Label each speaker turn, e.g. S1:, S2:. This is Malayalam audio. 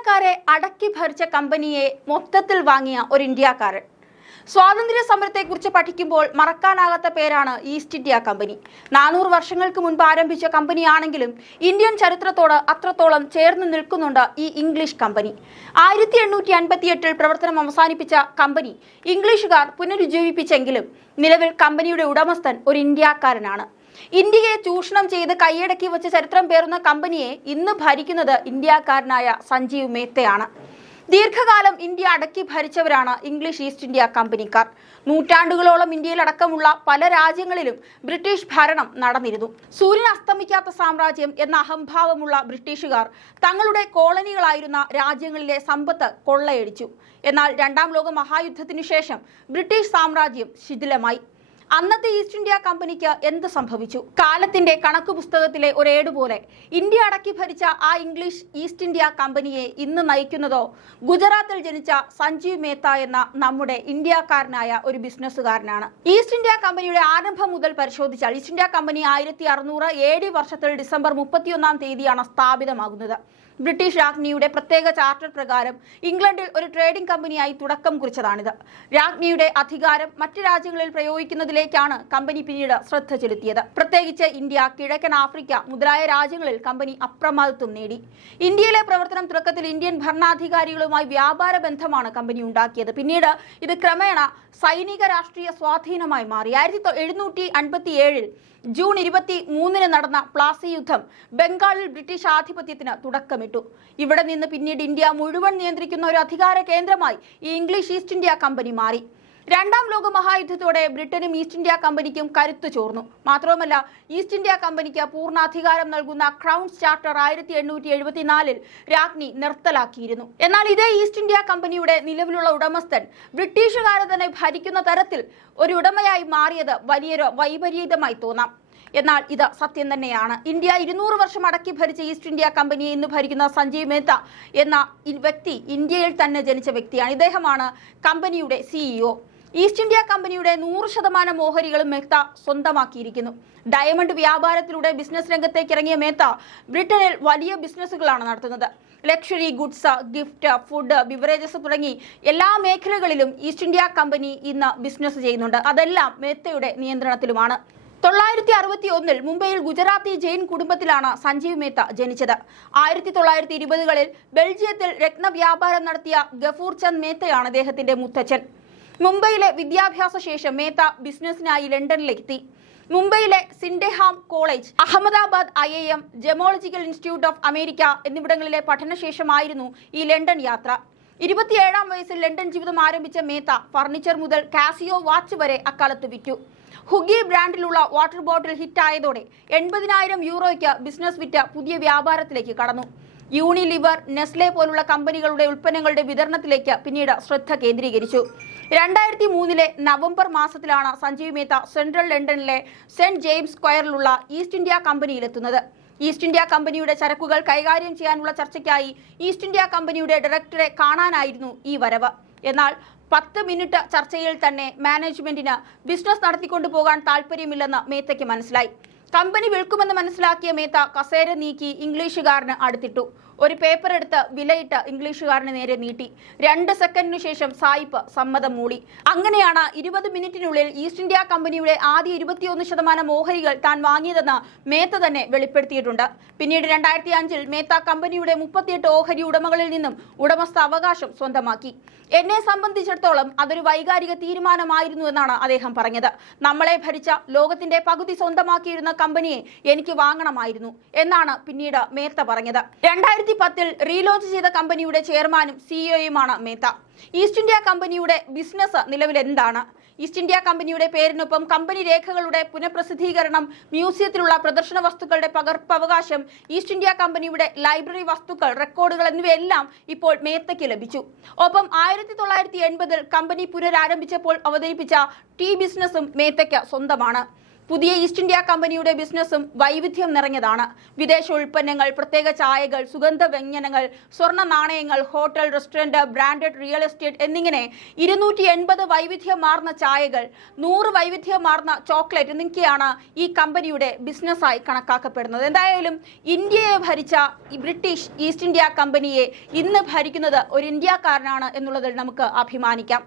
S1: ഇന്ത്യക്കാരെ അടക്കി ഭരിച്ച കമ്പനിയെ മൊത്തത്തിൽ വാങ്ങിയ ഒരു ഇന്ത്യക്കാരൻ. സ്വാതന്ത്ര്യ സമരത്തെക്കുറിച്ച് പഠിക്കുമ്പോൾ മറക്കാനാകാത്ത പേരാണ് ഈസ്റ്റ് ഇന്ത്യ കമ്പനി. നാനൂറ് വർഷങ്ങൾക്ക് മുൻപ് ആരംഭിച്ച കമ്പനിയാണെങ്കിലും ഇന്ത്യൻ ചരിത്രത്തോട് അത്രത്തോളം ചേർന്ന് നിൽക്കുന്നുണ്ട് ഈ ഇംഗ്ലീഷ് കമ്പനി. ആയിരത്തി എണ്ണൂറ്റി അൻപത്തി എട്ടിൽ പ്രവർത്തനം അവസാനിപ്പിച്ച കമ്പനി ഇംഗ്ലീഷുകാർ പുനരുജ്ജീവിപ്പിച്ചെങ്കിലും നിലവിൽ കമ്പനിയുടെ ഉടമസ്ഥൻ ഒരു ഇന്ത്യക്കാരനാണ്. ഇന്ത്യയെ ചൂഷണം ചെയ്ത് കൈയടക്കി വെച്ച് ചരിത്രം പേറുന്ന കമ്പനിയെ ഇന്ന് ഭരിക്കുന്നത് ഇന്ത്യക്കാരനായ സഞ്ജീവ് മേത്തയാണ്. ദീർഘകാലം ഇന്ത്യ അടക്കി ഭരിച്ചവരാണ് ഇംഗ്ലീഷ് ഈസ്റ്റ് ഇന്ത്യ കമ്പനിക്കാർ. നൂറ്റാണ്ടുകളോളം ഇന്ത്യയിലടക്കമുള്ള പല രാജ്യങ്ങളിലും ബ്രിട്ടീഷ് ഭരണം നടന്നിരുന്നു. സൂര്യൻ അസ്തമിക്കാത്ത സാമ്രാജ്യം എന്ന അഹംഭാവമുള്ള ബ്രിട്ടീഷുകാർ തങ്ങളുടെ കോളനികളായിരുന്ന രാജ്യങ്ങളിലെ സമ്പത്ത് കൊള്ളയടിച്ചു. എന്നാൽ രണ്ടാം ലോക മഹായുദ്ധത്തിനു ശേഷം ബ്രിട്ടീഷ് സാമ്രാജ്യം ശിഥിലമായി. അന്നത്തെ ഈസ്റ്റ് ഇന്ത്യ കമ്പനിക്ക് എന്ത് സംഭവിച്ചു? കാലത്തിന്റെ കണക്ക് പുസ്തകത്തിലെ ഒരേട് പോലെ ഇന്ത്യ അടക്കി ഭരിച്ച ആ ഇംഗ്ലീഷ് ഈസ്റ്റ് ഇന്ത്യ കമ്പനിയെ ഇന്ന് നയിക്കുന്നതോ? ഗുജറാത്തിൽ ജനിച്ച സഞ്ജീവ് മേത്ത എന്ന നമ്മുടെ ഇന്ത്യക്കാരനായ ഒരു ബിസിനസ്സുകാരനാണ്. ഈസ്റ്റ് ഇന്ത്യ കമ്പനിയുടെ ആരംഭം മുതൽ പരിശോധിച്ചാൽ ഈസ്റ്റ് ഇന്ത്യ കമ്പനി ആയിരത്തി അറുന്നൂറ് എ ഡി വർഷത്തിൽ ഡിസംബർ മുപ്പത്തിയൊന്നാം തീയതിയാണ് സ്ഥാപിതമാകുന്നത്. ബ്രിട്ടീഷ് രാജ്ഞിയുടെ പ്രത്യേക ചാർട്ടർ പ്രകാരം ഇംഗ്ലണ്ടിൽ ഒരു ട്രേഡിംഗ് കമ്പനിയായി തുടക്കം കുറിച്ചതാണിത്. രാജ്ഞിയുടെ അധികാരം മറ്റ് രാജ്യങ്ങളിൽ പ്രയോഗിക്കുന്നതിലേക്കാണ് കമ്പനി പിന്നീട് ശ്രദ്ധ ചെലുത്തിയത്. പ്രത്യേകിച്ച് ഇന്ത്യ കിഴക്കൻ ആഫ്രിക്ക മുതലായ രാജ്യങ്ങളിൽ കമ്പനി അപ്രമാദത്വം നേടി. ഇന്ത്യയിലെ പ്രവർത്തനം തുടക്കത്തിൽ ഇന്ത്യൻ ഭരണാധികാരികളുമായി വ്യാപാര ബന്ധമാണ് കമ്പനി ഉണ്ടാക്കിയത്. പിന്നീട് ഇത് ക്രമേണ സൈനിക രാഷ്ട്രീയ സ്വാധീനമായി മാറി. ആയിരത്തി എഴുന്നൂറ്റി അൻപത്തി ഏഴിൽ ജൂൺ ഇരുപത്തി മൂന്നിന് നടന്ന പ്ലാസി യുദ്ധം ബംഗാളിൽ ബ്രിട്ടീഷ് ആധിപത്യത്തിന് തുടക്കമിട്ടു. ഇവിടെ നിന്ന് പിന്നീട് ഇന്ത്യ മുഴുവൻ നിയന്ത്രിക്കുന്ന ഒരു അധികാര കേന്ദ്രമായി ഈ ഇംഗ്ലീഷ് ഈസ്റ്റ് ഇന്ത്യ കമ്പനി മാറി. രണ്ടാം ലോക മഹായുദ്ധത്തോടെ ബ്രിട്ടനും ഈസ്റ്റ് ഇന്ത്യ കമ്പനിക്കും കരുത്തു ചോർന്നു. മാത്രവുമല്ല ഈസ്റ്റ് ഇന്ത്യ കമ്പനിക്ക് പൂർണ അധികാരം നൽകുന്ന ക്രൗൺ ചാർട്ടർ ആയിരത്തി എണ്ണൂറ്റി എഴുപത്തിനാലിൽ രാജ്ഞി നിർത്തലാക്കിയിരുന്നു. എന്നാൽ ഇതേ ഈസ്റ്റ് ഇന്ത്യ കമ്പനിയുടെ നിലവിലുള്ള ഉടമസ്ഥൻ ബ്രിട്ടീഷുകാരെ തന്നെ ഭരിക്കുന്ന തരത്തിൽ ഒരു ഉടമയായി മാറിയത് വലിയൊരു വൈപരീതമായി തോന്നാം. എന്നാൽ ഇത് സത്യം തന്നെയാണ്. ഇന്ത്യ ഇരുന്നൂറ് വർഷം അടക്കി ഭരിച്ച ഈസ്റ്റ് ഇന്ത്യ കമ്പനിയെ ഇന്ന് ഭരിക്കുന്ന സഞ്ജീവ് മേത്ത എന്ന വ്യക്തി ഇന്ത്യയിൽ തന്നെ ജനിച്ച വ്യക്തിയാണ്. ഇദ്ദേഹമാണ് കമ്പനിയുടെ സിഇഒ ഈസ്റ്റ് ഇന്ത്യ കമ്പനിയുടെ നൂറ് ശതമാനം ഓഹരികളും മേത്ത സ്വന്തമാക്കിയിരിക്കുന്നു. ഡയമണ്ട് വ്യാപാരത്തിലൂടെ ബിസിനസ് രംഗത്തേക്ക് ഇറങ്ങിയ മേത്ത ബ്രിട്ടനിൽ വലിയ ബിസിനസ്സുകളാണ് നടത്തുന്നത്. Luxury goods gift food beverages തുടങ്ങി എല്ലാ മേഖലകളിലും ഈസ്റ്റ് ഇന്ത്യ കമ്പനി ഇന്ന് ബിസിനസ് ചെയ്യുന്നുണ്ട്. അതെല്ലാം മേത്തയുടെ നിയന്ത്രണത്തിലുമാണ്. തൊള്ളായിരത്തി അറുപത്തി ഒന്നിൽ മുംബൈയിൽ ഗുജറാത്തി ജെയിൻ കുടുംബത്തിലാണ് സഞ്ജീവ് മേത്ത ജനിച്ചത്. ആയിരത്തി തൊള്ളായിരത്തി ഇരുപതുകളിൽ ബെൽജിയത്തിൽ രത്നവ്യാപാരം നടത്തിയ ഗഫൂർ ചന്ദ് മേത്തയാണ് അദ്ദേഹത്തിന്റെ മുത്തച്ഛൻ. മുംബൈയിലെ വിദ്യാഭ്യാസ ശേഷം മേത്ത ബിസിനസ്സിനായി ലണ്ടനിലെത്തി. മുംബൈയിലെ Sydenham college Ahmedabad I I M gemological institute of America എന്നിവിടങ്ങളിലെ പഠനശേഷമായിരുന്നു ഈ ലണ്ടൻ യാത്ര. ഇരുപത്തിയേഴാം വയസ്സിൽ ലണ്ടൻ ജീവിതം ആരംഭിച്ച മേത്ത ഫർണിച്ചർ മുതൽ കാസിയോ വാച്ച് വരെ അക്കാലത്ത് വിറ്റു. ഹുഗി ബ്രാൻഡിലുള്ള വാട്ടർ ബോട്ടിൽ ഹിറ്റായതോടെ എൺപതിനായിരം യൂറോയ്ക്ക് ബിസിനസ് വിറ്റ് പുതിയ വ്യാപാരത്തിലേക്ക് കടന്നു. യൂണിലിവർ നെസ്ലെ പോലുള്ള കമ്പനികളുടെ ഉൽപ്പന്നങ്ങളുടെ വിതരണത്തിലേക്ക് പിന്നീട് ശ്രദ്ധ കേന്ദ്രീകരിച്ചു. രണ്ടായിരത്തി മൂന്നിലെ നവംബർ മാസത്തിലാണ് സഞ്ജീവ് മേത്ത സെൻട്രൽ ലണ്ടനിലെ സെന്റ് ജെയിംസ് സ്ക്വയറിലുള്ള ഈസ്റ്റ് ഇന്ത്യ കമ്പനിയിലെത്തുന്നത്. ഈസ്റ്റ് ഇന്ത്യ കമ്പനിയുടെ ചരക്കുകൾ കൈകാര്യം ചെയ്യാനുള്ള ചർച്ചയ്ക്കായി ഈസ്റ്റ് ഇന്ത്യ കമ്പനിയുടെ ഡയറക്ടറെ കാണാനായിരുന്നു ഈ വരവ്. എന്നാൽ പത്ത് മിനിറ്റ് ചർച്ചയിൽ തന്നെ മാനേജ്മെന്റിന് ബിസിനസ് നടത്തിക്കൊണ്ടു പോകാൻ താല്പര്യമില്ലെന്ന് മേത്തയ്ക്ക് മനസ്സിലായി. കമ്പനി വിൽക്കുമെന്ന് മനസ്സിലാക്കിയ മേത്ത കസേര നീക്കി ഇംഗ്ലീഷുകാരന് അടുത്തിട്ടു. ഒരു പേപ്പർ എടുത്ത് വിലയിട്ട് ഇംഗ്ലീഷുകാരന് നേരെ നീട്ടി. രണ്ട് സെക്കൻഡിനു ശേഷം സായിപ്പ് സമ്മതം മൂടി അങ്ങനെയാണ് ഇരുപത് മിനിറ്റിനുള്ളിൽ ഈസ്റ്റ് ഇന്ത്യ കമ്പനിയുടെ ആദ്യ ഇരുപത്തിയൊന്ന് ശതമാനം ഓഹരികൾ താൻ വാങ്ങിയതെന്ന് മേത്ത തന്നെ വെളിപ്പെടുത്തിയിട്ടുണ്ട്. പിന്നീട് രണ്ടായിരത്തി അഞ്ചിൽ മേത്ത കമ്പനിയുടെ മുപ്പത്തിയെട്ട് ഓഹരി ഉടമകളിൽ നിന്നും ഉടമസ്ഥ അവകാശം സ്വന്തമാക്കി. എന്നെ സംബന്ധിച്ചിടത്തോളം അതൊരു വൈകാരിക തീരുമാനമായിരുന്നു എന്നാണ് അദ്ദേഹം പറഞ്ഞത്. നമ്മളെ ഭരിച്ച ലോകത്തിന്റെ പകുതി സ്വന്തമാക്കിയിരുന്ന കമ്പനിയെ എനിക്ക് വാങ്ങണമായിരുന്നു എന്നാണ് പിന്നീട് മേത്ത പറഞ്ഞത്. രണ്ടായിരത്തി പത്തിൽ റീലോഞ്ച് ചെയ്ത കമ്പനിയുടെ ചെയർമാനും സിഇഒയുമാണ് മേത്ത. ഈസ്റ്റ് ഇന്ത്യ കമ്പനിയുടെ ബിസിനസ് നിലവിൽ എന്താണ് ഈസ്റ്റ് ഇന്ത്യ കമ്പനിയുടെ പേരിനൊപ്പം കമ്പനി രേഖകളുടെ പുനഃപ്രസിദ്ധീകരണം മ്യൂസിയത്തിലുള്ള പ്രദർശന വസ്തുക്കളുടെ പകർപ്പവകാശം ഈസ്റ്റ് ഇന്ത്യ കമ്പനിയുടെ ലൈബ്രറി വസ്തുക്കൾ റെക്കോർഡുകൾ എന്നിവയെല്ലാം ഇപ്പോൾ മേത്തയ്ക്ക് ലഭിച്ചു. ഒപ്പം ആയിരത്തി തൊള്ളായിരത്തി എൺപതിൽ കമ്പനി പുനരാരംഭിച്ചപ്പോൾ അവതരിപ്പിച്ച ടി ബിസിനസ്സും മേത്തയ്ക്ക് സ്വന്തമാണ്. പുതിയ ഈസ്റ്റ് ഇന്ത്യ കമ്പനിയുടെ ബിസിനസ്സും വൈവിധ്യം നിറഞ്ഞതാണ്. വിദേശ ഉൽപ്പന്നങ്ങൾ പ്രത്യേക ചായകൾ സുഗന്ധ വ്യഞ്ജനങ്ങൾ സ്വർണ നാണയങ്ങൾ hotel restaurant branded real estate എന്നിങ്ങനെ ഇരുന്നൂറ്റി എൺപത് വൈവിധ്യമാർന്ന ചായകൾ നൂറ് വൈവിധ്യമാർന്ന ചോക്ലേറ്റ് എന്നിവയാണ് ഈ കമ്പനിയുടെ ബിസിനസ്സായി കണക്കാക്കപ്പെടുന്നത്. എന്തായാലും ഇന്ത്യയെ ഭരിച്ച ബ്രിട്ടീഷ് ഈസ്റ്റ് ഇന്ത്യ കമ്പനിയെ ഇന്ന് ഭരിക്കുന്നത് ഒരു ഇന്ത്യക്കാരനാണ് എന്നുള്ളതിൽ നമുക്ക് അഭിമാനിക്കാം.